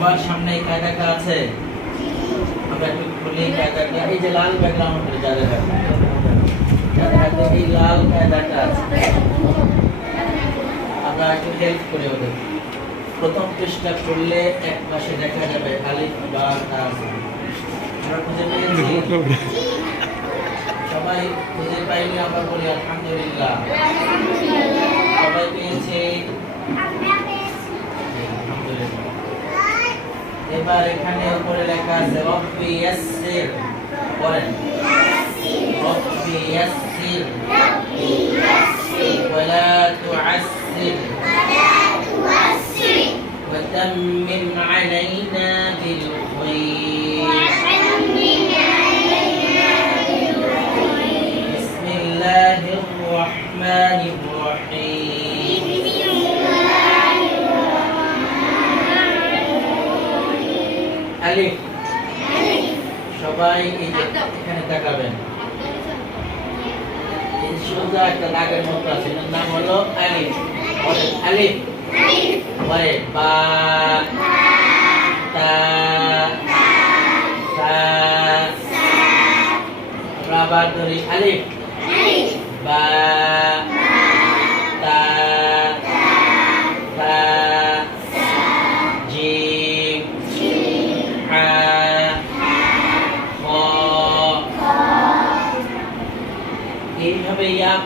সবার সামনে এই কায়দাটা আছে। আমরা একটু খুলি কায়দাটা। এই যে লাল ব্যাকগ্রাউন্ড যাদের এই লাল কায়দাটা আছে। আমরা একটু হেল্প ওদের। প্রথম পৃষ্ঠা খুললে এক পাশে দেখা যাবে, আলিফ বা আমরা খুঁজে পেয়েছি। সবাই খুঁজে পাইলে আমরা বলি আলহামদুলিল্লাহ। সবাই পেয়েছে এবার এখানে উপরে লেখা আছে রব্বি ইয়াসসির পড়েন রব্বি ইয়াসসির ওয়ালা তুআসসির وتمم علينا بالخير بسم الله الرحمن الرحيم আলিফ সবাই এই যে এখানে তাকাবেন সোজা একটা মতো আছে নাম হলো আলিফ বলেন আলিফ পরে বা তা সা আমরা ধরি আলিফ বা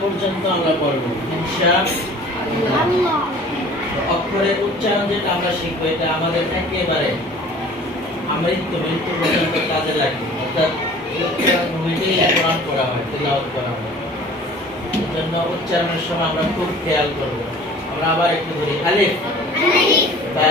পর্যন্ত আমরা পড়ব। অক্ষরের উচ্চারণ যেটা আমরা শিখব এটা আমাদের একেবারে আমৃত্যু মৃত্যু পর্যন্ত কাজে লাগে। অর্থাৎ মিডিল কোরআন করা হয় তেলাওয়াত করা হয়। জন্য উচ্চারণের সময় আমরা খুব খেয়াল করব। আমরা আবার একটু ধরি। আলিফ। বা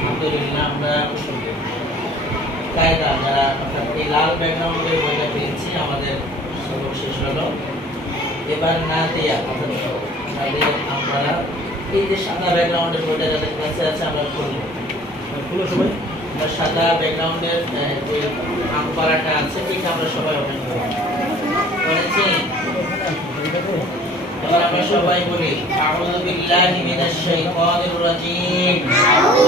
আলহামদুলিল্লাহ আমরা কায়দা যারা অর্থাৎ এই লাল ব্যাকগ্রাউন্ডের বইটা পেয়েছি আমাদের সবক শেষ হলো এবার না দিয়া অর্থাৎ দিয়ে আমরা এই যে সাদা ব্যাকগ্রাউন্ডের বইটা যাদের কাছে আছে আমরা খুলবো খুলো সবাই সাদা ব্যাকগ্রাউন্ডের যে আমপারাটা আছে এটা আমরা সবাই ওপেন করব করেছি এবার আমরা সবাই বলি আউযু বিল্লাহি মিনাশ শাইতানির রাজীম। আউযু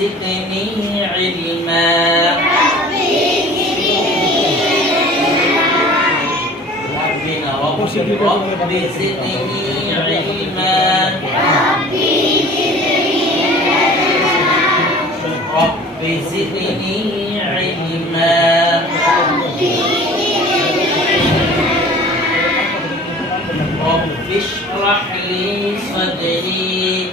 رب زدني. علما ربنا رب رب زدني. علما رب زدني. علما رب اشرح لي صدري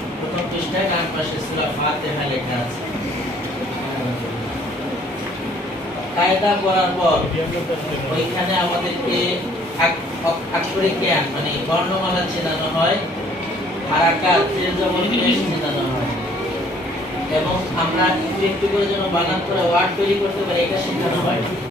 প্রথম পৃষ্ঠায় ডান পাশে সূরা ফাতিহা লেখা আছে। কায়দা করার পর ওইখানে আমাদেরকে আক্ষরিক জ্ঞান মানে বর্ণমালা চেনানো হয়, হারাকাত জের চেনানো হয়। এবং আমরা একটু একটু করে যেন বানান করে ওয়ার্ড তৈরি করতে পারি, এটা শেখানো হয়।